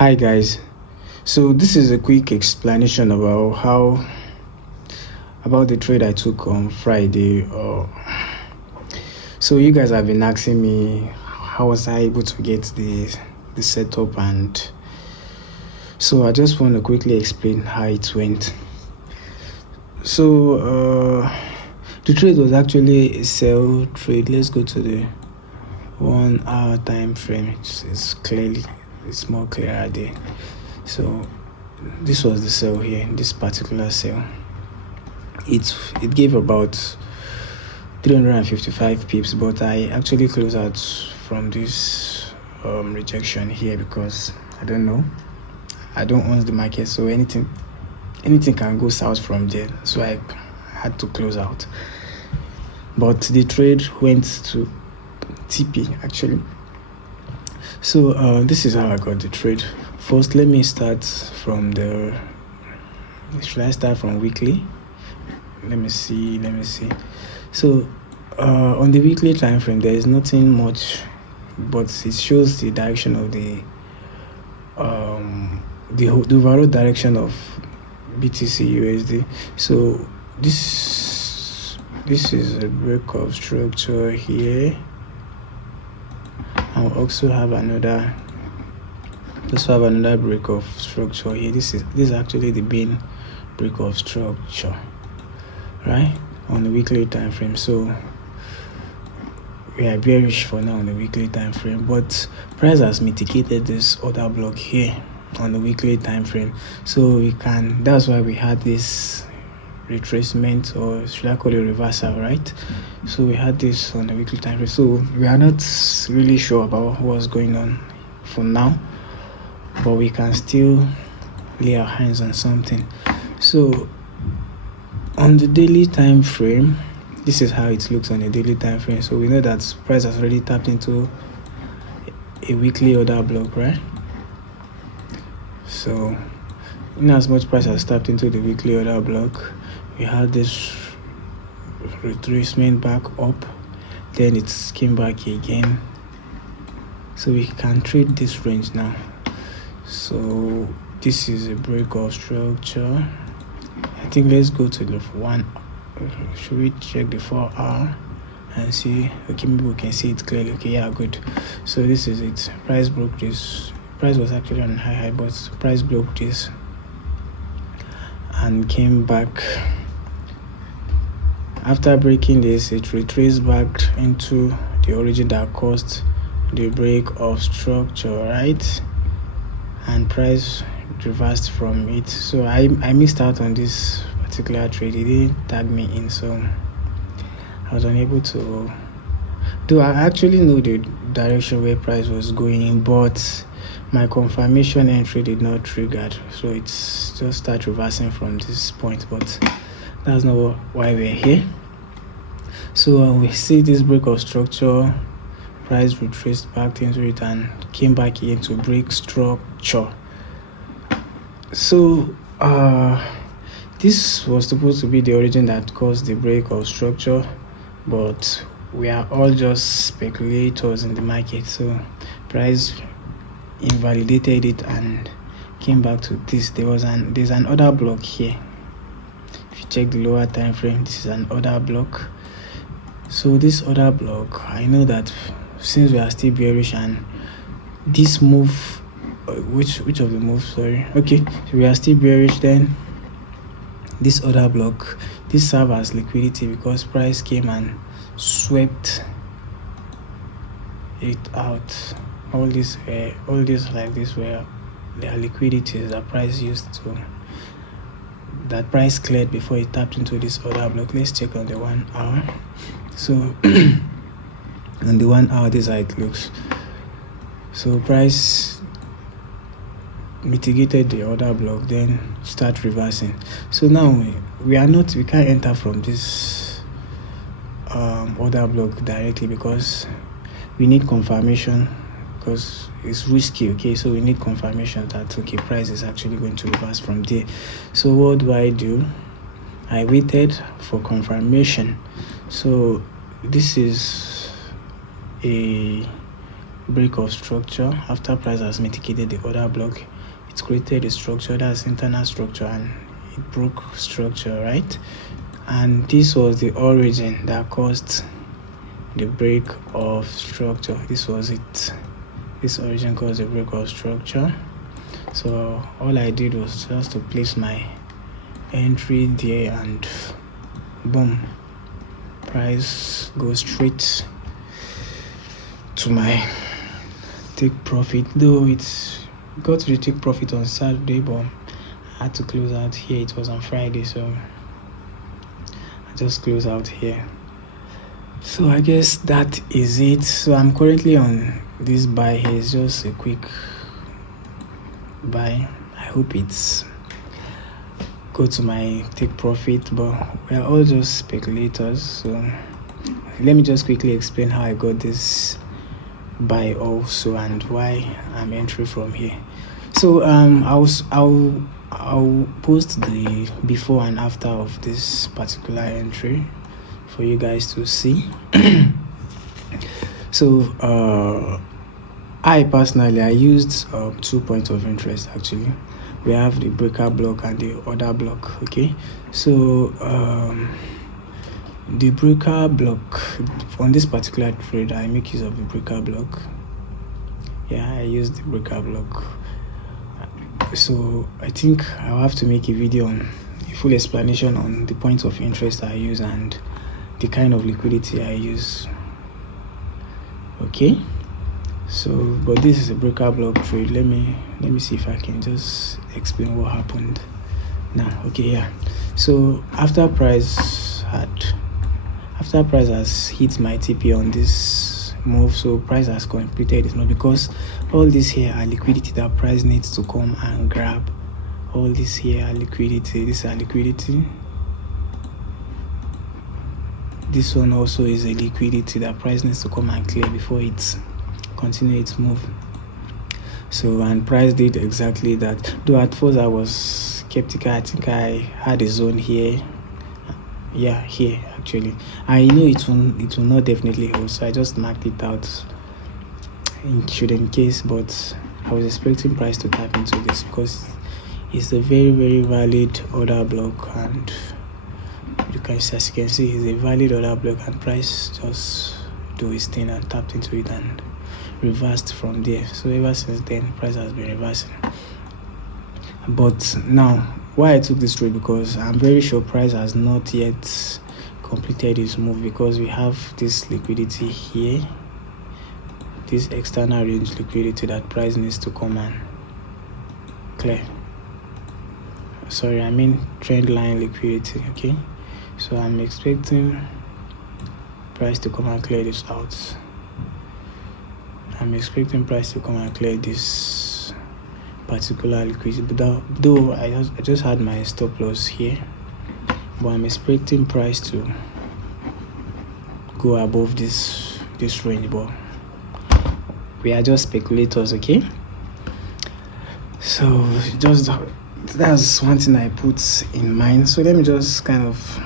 Hi guys, so this is a quick explanation about the trade I took on Friday. So you guys have been asking me how was I able to get the setup, and so I just want to quickly explain how it went. So the trade was actually a sell trade. Let's go to the 1 hour time frame. It's more clearer there. So this was the sell here, this particular sell. It gave about 355 pips, but I actually closed out from this rejection here because I don't know. I don't own the market, so anything can go south from there. So I had to close out. But the trade went to TP actually. So this is how I got the trade. First, let me start from should I start from weekly? Let me see. So on the weekly time frame, there is nothing much, but it shows the direction of the overall direction of BTCUSD. So this is a break of structure here. I'll also have another break of structure here. This is actually the main break of structure, right, on the weekly time frame. So we are bearish for now on the weekly time frame, but price has mitigated this other block here on the weekly time frame. So that's why we had this retracement, or should I call it reversal, right? So we had this on the weekly time frame. So we are not really sure about what's going on for now, but we can still lay our hands on something. So on the daily time frame, this is how it looks on the daily time frame. So we know that price has already tapped into a weekly order block, right? So in as much price has tapped into the weekly order block, we had this retracement back up, then it came back again. So we can trade this range now. So this is a break of structure. I think let's go to the one. Should we check the 4 hour and see? Okay, maybe we can see it clearly. Okay, yeah, good. So this is it. Price broke this. Price was actually on high, but price broke this and came back. After breaking this, it retraced back into the origin that caused the break of structure, right? And price reversed from it. So I missed out on this particular trade. It didn't tag me in, so I was unable to do. I actually know the direction where price was going, but my confirmation entry did not trigger, so it's just start reversing from this point. But that's not why we're here. So we see this break of structure, price retraced back into it and came back in to break structure. So this was supposed to be the origin that caused the break of structure, but we are all just speculators in the market. So price invalidated it and came back to this. There's an order block here. If you check the lower time frame, this is an order block. So this order block, I know that since we are still bearish and this move, which of the moves, sorry, okay, so we are still bearish, then this order block, this serves as liquidity because price came and swept it out. All this like this were their liquidities that price used to, that price cleared before it tapped into this order block. Let's check on the 1 hour. So on the 1 hour, this is how it looks. So price mitigated the order block, then start reversing. So now we can't enter from this order block directly because we need confirmation, because it's risky. Okay, so we need confirmation that okay, price is actually going to reverse from there. So what do? I waited for confirmation. So this is a break of structure. After price has mitigated the other block, it created a structure, that's internal structure, and it broke structure, right? And this was the origin that caused the break of structure. This was it. This origin caused the break of structure. So all I did was just to place my entry there, and boom, price goes straight to my take profit. Though it's got to the take profit on Saturday, but I had to close out here. It was on Friday, so I just close out here. So I guess that is it. So I'm currently on this buy here. It's just a quick buy. I hope it's go to my take profit, but we are all just speculators. So let me just quickly explain how I got this buy also and why I'm entering from here. So I'll post the before and after of this particular entry for you guys to see. So I personally used 2 points of interest. Actually, we have the breaker block and the other block. Okay, so the breaker block on this particular trade, I make use of the breaker block. Yeah, I use the breaker block. So I think I'll have to make a video on a full explanation on the points of interest I use and the kind of liquidity I use. Okay, so but this is a breaker block trade. Let me see if I can just explain what happened now. Okay, yeah, so after price has hit my TP on this move, so price has completed its move, because all this here are liquidity that price needs to come and grab. All this here are liquidity. These are liquidity. This one also is a liquidity that price needs to come and clear before it continue its move. So and price did exactly that. Though at first I was skeptical. I think I had a zone here. Yeah, here actually. I know it will not definitely hold, so I just marked it out in case. But I was expecting price to tap into this because it's a very, very valid order block, and as you can see, it's a valid order block, and price just do its thing and tapped into it and reversed from there. So ever since then, price has been reversing. But now, why I took this trade, because I'm very sure price has not yet completed its move, because we have this liquidity here, this external range liquidity that price needs to come and clear. Sorry, I mean trend line liquidity. Okay, so I'm expecting price to come and clear this out. I'm expecting price to come and clear this particular liquidity, but though I just had my stop loss here, but I'm expecting price to go above this range. But we are just speculators, okay? So just that's one thing I put in mind. So let me just kind of